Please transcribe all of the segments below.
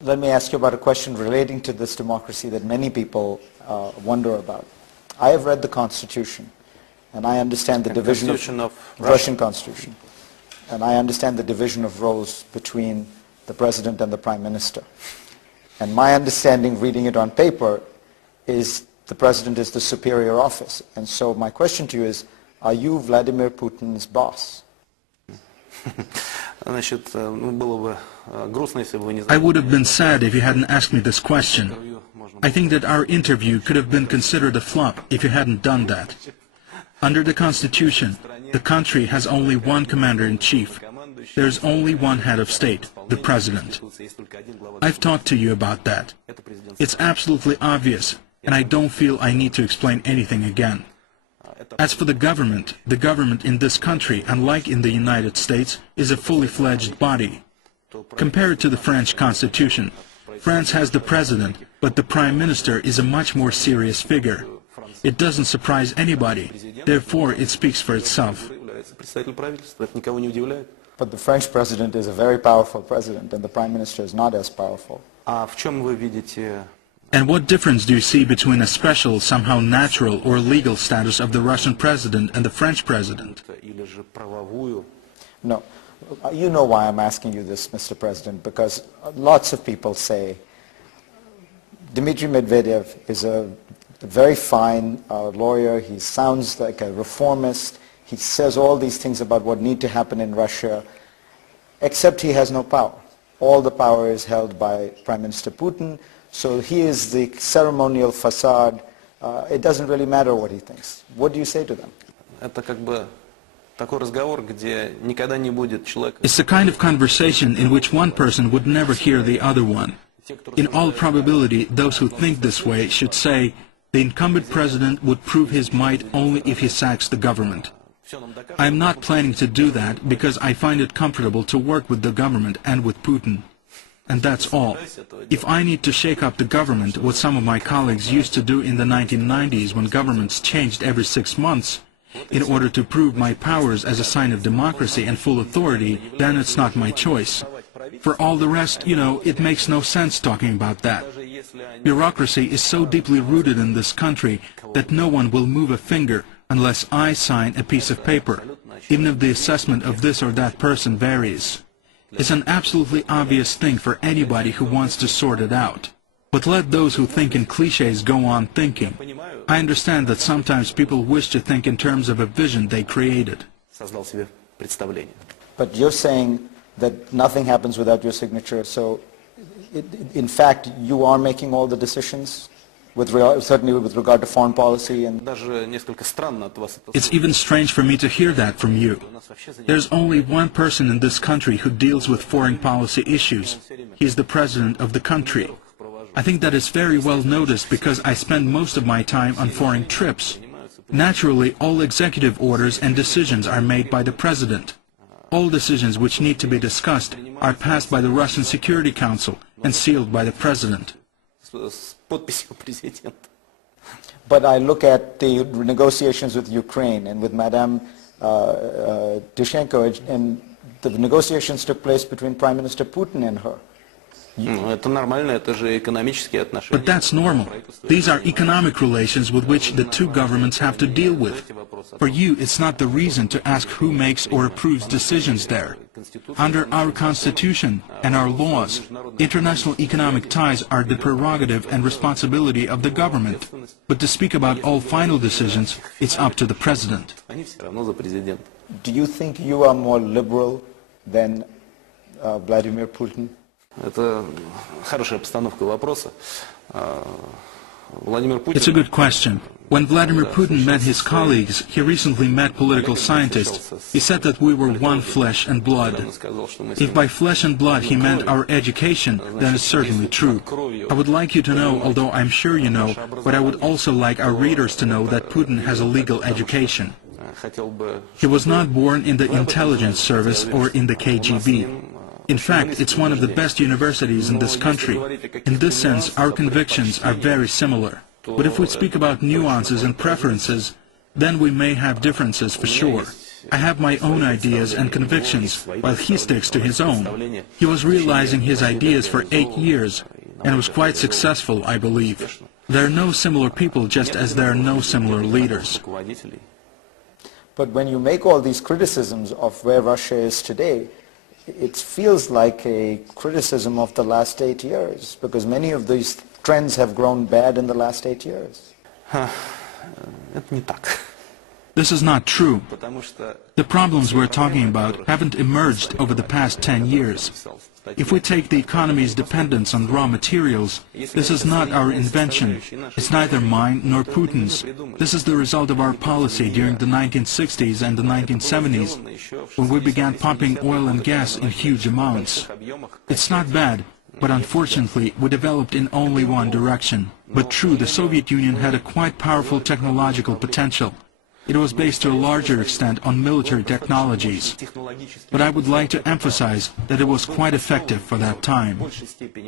Let me ask you about a question relating to this democracy that many people wonder about. I have read the Constitution, and I understand the division of Russian Constitution, and I understand the division of roles between the President and the Prime Minister. And my understanding, reading it on paper, is the President is the superior office. And so my question to you is, are you Vladimir Putin's boss? I would have been sad if you hadn't asked me this question. I think that our interview could have been considered a flop if you hadn't done that. Under the Constitution, the country has only one commander-in-chief. There's only one head of state, the President. I've talked to you about that. It's absolutely obvious, and I don't feel I need to explain anything again. As for the government in this country, unlike in the United States, is a fully fledged body. Compared to the French Constitution, France has the President, but the Prime Minister is a much more serious figure. It doesn't surprise anybody, therefore it speaks for itself. But the French President is a very powerful President, and the Prime Minister is not as powerful. And what difference do you see between a special, somehow natural or legal status of the Russian President and the French President? No. You know why I'm asking you this, Mr. President, because lots of people say Dmitry Medvedev is a very fine lawyer. He sounds like a reformist. He says all these things about what need to happen in Russia, except he has no power. All the power is held by Prime Minister Putin. So he is the ceremonial facade. It doesn't really matter what he thinks. What do you say to them? It's the kind of conversation in which one person would never hear the other one. In all probability, those who think this way should say, the incumbent president would prove his might only if he sacks the government. I am not planning to do that because I find it comfortable to work with the government and with Putin. And that's all. If I need to shake up the government, what some of my colleagues used to do in the 1990s when governments changed every 6 months, in order to prove my powers as a sign of democracy and full authority, then it's not my choice. For all the rest, you know, it makes no sense talking about that. Bureaucracy is so deeply rooted in this country that no one will move a finger unless I sign a piece of paper, even if the assessment of this or that person varies. It's an absolutely obvious thing for anybody who wants to sort it out. But let those who think in cliches go on thinking. I understand that sometimes people wish to think in terms of a vision they created. But you're saying that nothing happens without your signature, so in fact you are making all the decisions? Certainly with regard to foreign policy. And it's even strange for me to hear that from you. There's only one person in this country who deals with foreign policy issues. He's the president of the country. I think that is very well noticed because I spend most of my time on foreign trips. Naturally, all executive orders and decisions are made by the president. All decisions which need to be discussed are passed by the Russian Security Council and sealed by the president. But I look at the negotiations with Ukraine and with Madame Tyshenko, and the negotiations took place between Prime Minister Putin and her. But that's normal. These are economic relations with which the two governments have to deal with. For you, it's not the reason to ask who makes or approves decisions there. Under our Constitution and our laws, international economic ties are the prerogative and responsibility of the government. But to speak about all final decisions, it's up to the president. Do you think you are more liberal than Vladimir Putin? It's a good question. When Vladimir Putin met his colleagues, he recently met political scientists. He said that we were one flesh and blood. If by flesh and blood he meant our education, then it's certainly true. I would like you to know, although I'm sure you know, but I would also like our readers to know that Putin has a legal education. He was not born in the intelligence service or in the KGB. In fact, it's one of the best universities in this country. In this sense, our convictions are very similar. But if we speak about nuances and preferences, then we may have differences for sure. I have my own ideas and convictions, while he sticks to his own. He was realizing his ideas for 8 years, and was quite successful, I believe. There are no similar people, just as there are no similar leaders. But when you make all these criticisms of where Russia is today, it feels like a criticism of the last 8 years, because many of these trends have grown bad in the last 8 years. This is not true. The problems we're talking about haven't emerged over the past 10 years. If we take the economy's dependence on raw materials, this is not our invention. It's neither mine nor Putin's. This is the result of our policy during the 1960s and the 1970s, when we began pumping oil and gas in huge amounts. It's not bad, but unfortunately we developed in only one direction. But true, the Soviet Union had a quite powerful technological potential. It was based to a larger extent on military technologies. But I would like to emphasize that it was quite effective for that time.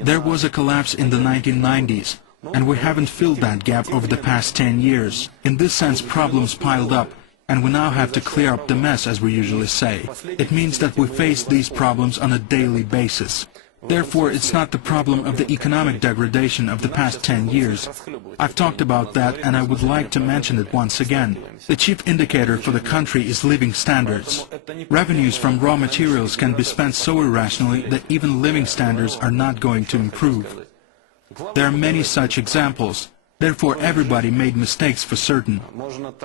There was a collapse in the 1990s, and we haven't filled that gap over the past 10 years. In this sense, problems piled up, and we now have to clear up the mess, as we usually say. It means that we face these problems on a daily basis. Therefore, it's not the problem of the economic degradation of the past 10 years. I've talked about that, and I would like to mention it once again. The chief indicator for the country is living standards. Revenues from raw materials can be spent so irrationally that even living standards are not going to improve. There are many such examples. Therefore, everybody made mistakes for certain.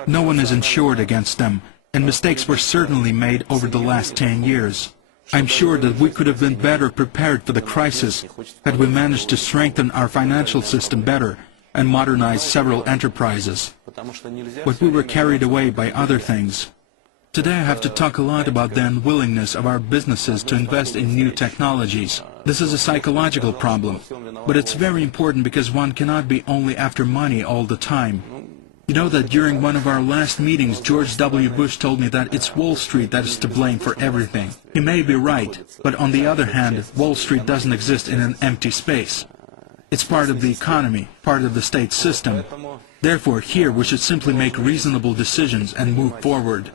No one is insured against them, and mistakes were certainly made over the last 10 years. I'm sure that we could have been better prepared for the crisis had we managed to strengthen our financial system better and modernize several enterprises. But we were carried away by other things. Today I have to talk a lot about the unwillingness of our businesses to invest in new technologies. This is a psychological problem, but it's very important because one cannot be only after money all the time. You know that during one of our last meetings, George W. Bush told me that it's Wall Street that is to blame for everything. He may be right, but on the other hand, Wall Street doesn't exist in an empty space. It's part of the economy, part of the state system. Therefore, here we should simply make reasonable decisions and move forward.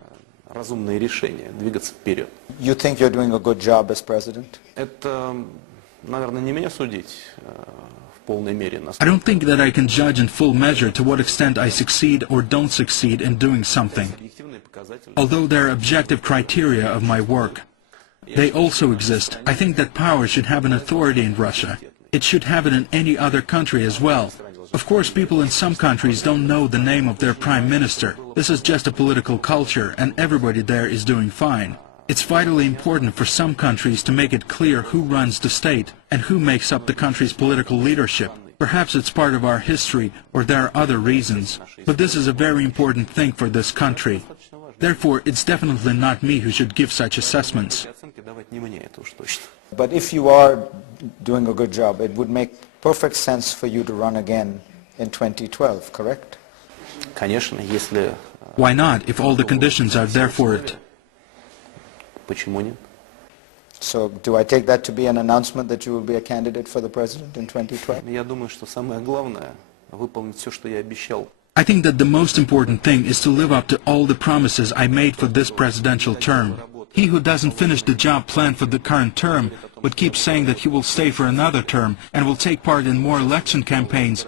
You think you're doing a good job as president? I don't think that I can judge in full measure to what extent I succeed or don't succeed in doing something, although there are objective criteria of my work. They also exist. I think that power should have an authority in Russia. It should have it in any other country as well. Of course, people in some countries don't know the name of their prime minister. This is just a political culture, and everybody there is doing fine. It's vitally important for some countries to make it clear who runs the state and who makes up the country's political leadership. Perhaps it's part of our history, or there are other reasons. But this is a very important thing for this country. Therefore, it's definitely not me who should give such assessments. But if you are doing a good job, it would make perfect sense for you to run again in 2012, correct? Why not, if all the conditions are there for it? So do I take that to be an announcement that you will be a candidate for the president in 2012? I think that the most important thing is to live up to all the promises I made for this presidential term. He who doesn't finish the job planned for the current term, but keeps saying that he will stay for another term and will take part in more election campaigns,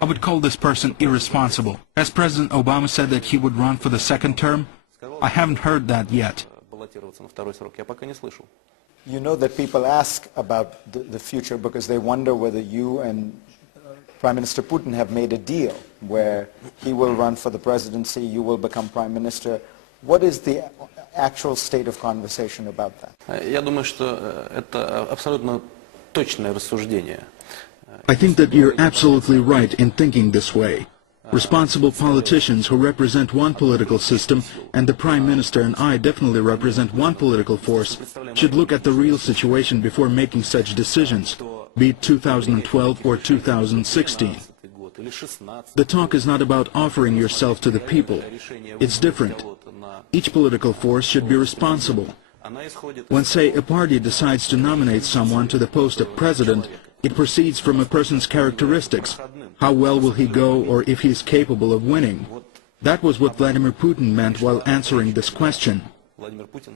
I would call this person irresponsible. Has President Obama said that he would run for the second term? I haven't heard that yet. You know that people ask about the future because they wonder whether you and Prime Minister Putin have made a deal where he will run for the presidency, you will become Prime Minister. What is the actual state of conversation about that? I think that you're absolutely right in thinking this way. Responsible politicians who represent one political system, and the Prime Minister and I definitely represent one political force, should look at the real situation before making such decisions, be it 2012 or 2016. The talk is not about offering yourself to the people. It's different. Each political force should be responsible. When, say, a party decides to nominate someone to the post of president, it proceeds from a person's characteristics. How well will he go, or if he is capable of winning? That was what Vladimir Putin meant while answering this question.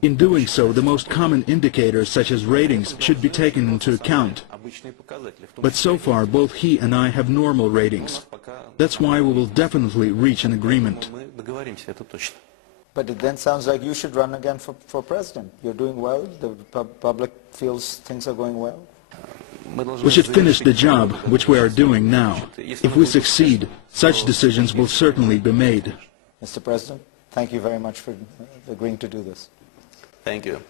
In doing so, the most common indicators, such as ratings, should be taken into account. But so far, both he and I have normal ratings. That's why we will definitely reach an agreement. But it then sounds like you should run again for president. You're doing well, the public feels things are going well. We should finish the job, which we are doing now. If we succeed, such decisions will certainly be made. Mr. President, thank you very much for agreeing to do this. Thank you.